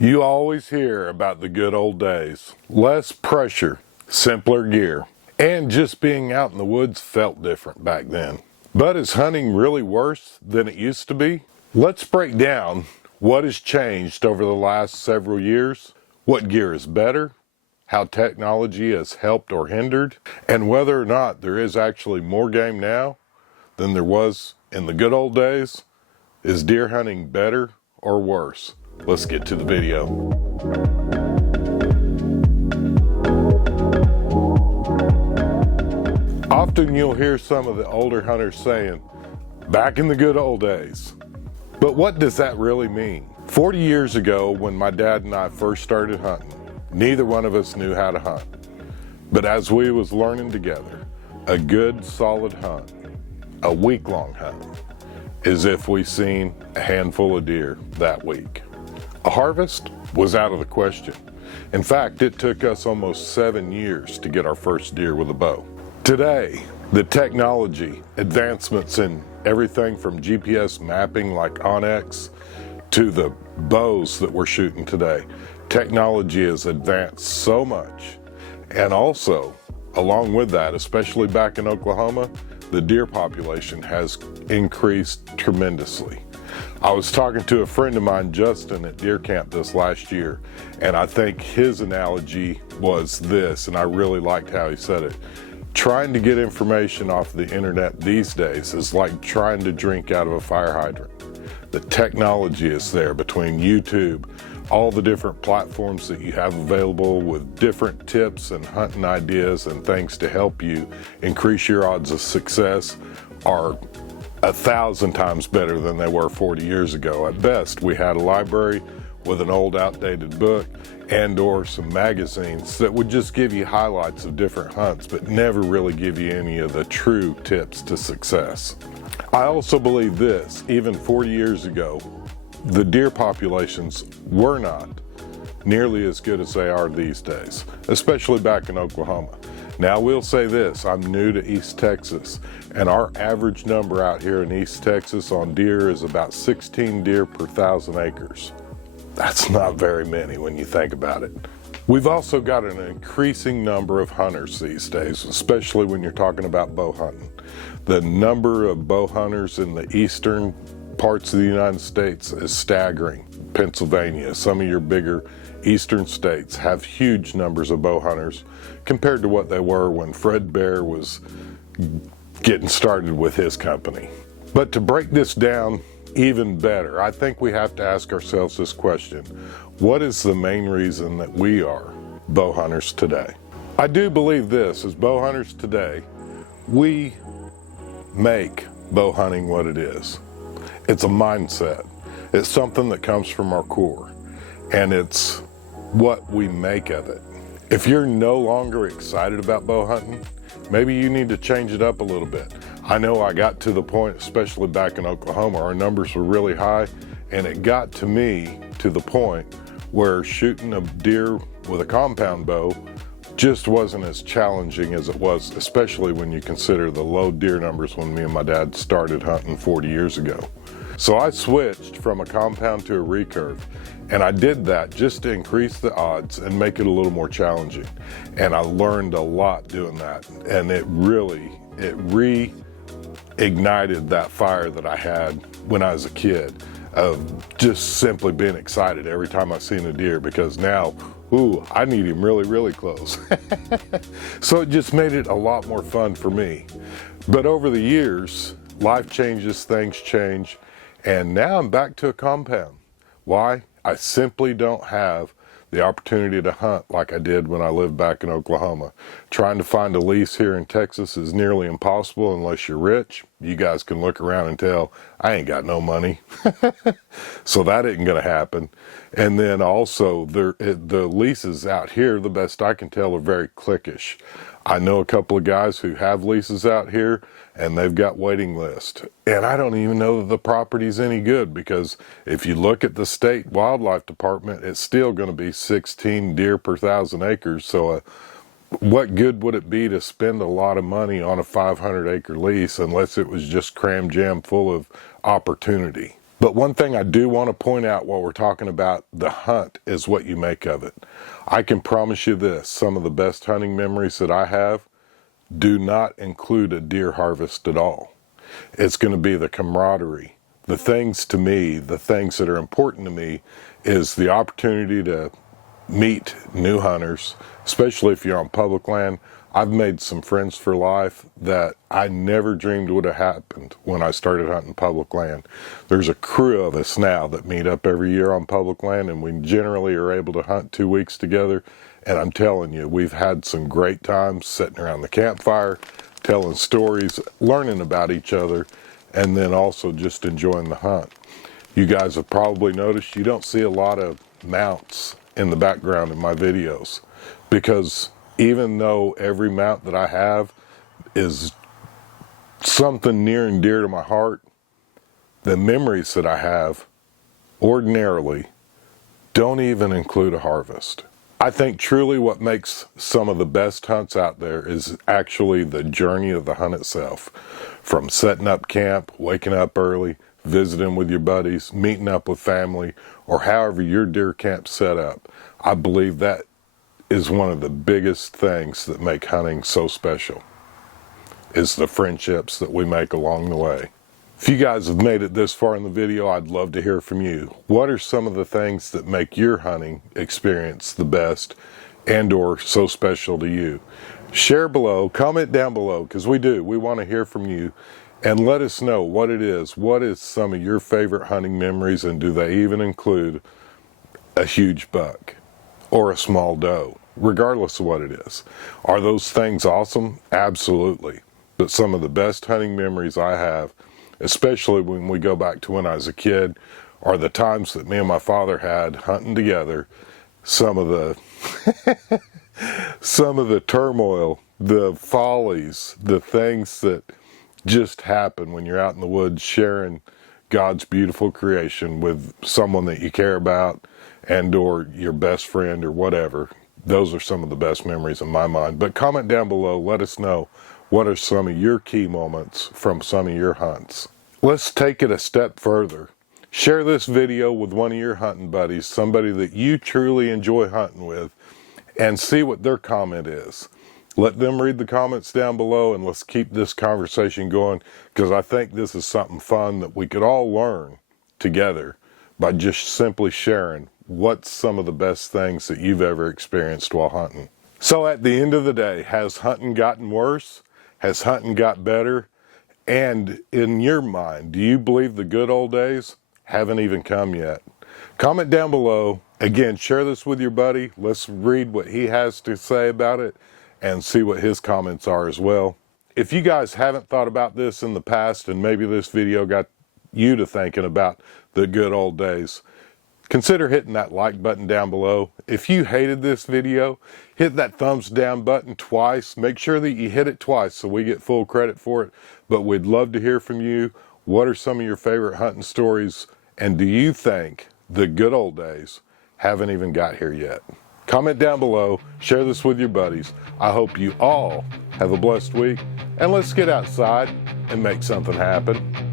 You always hear about the good old days. Less pressure, simpler gear, and just being out in the woods felt different back then. But is hunting really worse than it used to be? Let's break down what has changed over the last several years, what gear is better, how technology has helped or hindered, and whether or not there is actually more game now than there was in the good old days. Is deer hunting better or worse? Let's get to the video. Often you'll hear some of the older hunters saying, back in the good old days. But what does that really mean? 40 years ago, when my dad and I first started hunting, neither one of us knew how to hunt. But as we was learning together, a good solid hunt, a week-long hunt, is if we seen a handful of deer that week. A harvest was out of the question. In fact, it took us almost 7 years to get our first deer with a bow. Today, the technology, advancements in everything from GPS mapping like Onyx to the bows that we're shooting today, technology has advanced so much. And also, along with that, especially back in Oklahoma, the deer population has increased tremendously. I was talking to a friend of mine, Justin, at deer camp this last year, and I think his analogy was this, and I really liked how he said it. Trying to get information off the internet these days is like trying to drink out of a fire hydrant. The technology is there between YouTube, all the different platforms that you have available with different tips and hunting ideas and things to help you increase your odds of success are 1,000 times better than they were 40 years ago. At best, we had a library with an old outdated book and or some magazines that would just give you highlights of different hunts but never really give you any of the true tips to success. I also believe this, even 40 years ago, the deer populations were not nearly as good as they are these days, especially back in Oklahoma. Now we'll say this, I'm new to East Texas, and our average number out here in East Texas on deer is about 16 deer per 1,000 acres. That's not very many when you think about it. We've also got an increasing number of hunters these days, especially when you're talking about bow hunting. The number of bow hunters in the eastern parts of the United States is staggering. Pennsylvania, some of your bigger eastern states have huge numbers of bow hunters compared to what they were when Fred Bear was getting started with his company. But to break this down even better, I think we have to ask ourselves this question. What is the main reason that we are bow hunters today? I do believe this, as bow hunters today, we make bow hunting what it is. It's a mindset. It's something that comes from our core, and it's what we make of it. If you're no longer excited about bow hunting, maybe you need to change it up a little bit. I know I got to the point, especially back in Oklahoma, our numbers were really high, and it got to me to the point where shooting a deer with a compound bow just wasn't as challenging as it was, especially when you consider the low deer numbers when me and my dad started hunting 40 years ago. So I switched from a compound to a recurve, and I did that just to increase the odds and make it a little more challenging. And I learned a lot doing that, and it reignited that fire that I had when I was a kid of just simply being excited every time I seen a deer, because now, ooh, I need him really, really close. So it just made it a lot more fun for me. But over the years, life changes, things change, and now I'm back to a compound. Why? I simply don't have the opportunity to hunt like I did when I lived back in Oklahoma. Trying to find a lease here in Texas is nearly impossible unless you're rich. You guys can look around and tell I ain't got no money. So that isn't gonna happen. And then also the leases out here, the best I can tell, are very cliquish. I know a couple of guys who have leases out here and they've got waiting lists. And I don't even know that the property's any good, because if you look at the state wildlife department, it's still gonna be 16 deer per 1,000 acres. So what good would it be to spend a lot of money on a 500-acre lease unless it was just cram jam full of opportunity? But one thing I do want to point out while we're talking about the hunt is what you make of it. I can promise you this, some of the best hunting memories that I have do not include a deer harvest at all. It's going to be the camaraderie. The things to me, the things that are important to me is the opportunity to meet new hunters, especially if you're on public land. I've made some friends for life that I never dreamed would have happened when I started hunting public land. There's a crew of us now that meet up every year on public land, and we generally are able to hunt 2 weeks together. And I'm telling you, we've had some great times sitting around the campfire, telling stories, learning about each other, and then also just enjoying the hunt. You guys have probably noticed you don't see a lot of mounts in the background in my videos, because even though every mount that I have is something near and dear to my heart, the memories that I have ordinarily don't even include a harvest. I think truly what makes some of the best hunts out there is actually the journey of the hunt itself. From setting up camp, waking up early, visiting with your buddies, meeting up with family, or however your deer camp's set up. I believe that is one of the biggest things that make hunting so special, is the friendships that we make along the way. If you guys have made it this far in the video, I'd love to hear from you. What are some of the things that make your hunting experience the best and or so special to you? Share below, comment down below, because we want to hear from you, and let us know what it is. What is some of your favorite hunting memories, and do they even include a huge buck or a small doe, regardless of what it is? Are those things awesome? Absolutely. But some of the best hunting memories I have, especially when we go back to when I was a kid, are the times that me and my father had hunting together. Some of the some of the turmoil, the follies, the things that just happen when you're out in the woods sharing God's beautiful creation with someone that you care about and or your best friend or whatever. Those are some of the best memories in my mind. But comment down below, let us know what are some of your key moments from some of your hunts. Let's take it a step further. Share this video with one of your hunting buddies, somebody that you truly enjoy hunting with, and see what their comment is. Let them read the comments down below, and let's keep this conversation going, because I think this is something fun that we could all learn together by just simply sharing what's some of the best things that you've ever experienced while hunting. So at the end of the day, has hunting gotten worse? Has hunting got better? And in your mind, do you believe the good old days haven't even come yet? Comment down below. Again, share this with your buddy. Let's read what he has to say about it and see what his comments are as well. If you guys haven't thought about this in the past, and maybe this video got you to thinking about the good old days, consider hitting that like button down below. If you hated this video, hit that thumbs down button twice. Make sure that you hit it twice so we get full credit for it. But we'd love to hear from you. What are some of your favorite hunting stories? And do you think the good old days haven't even got here yet? Comment down below. Share this with your buddies. I hope you all have a blessed week. And let's get outside and make something happen.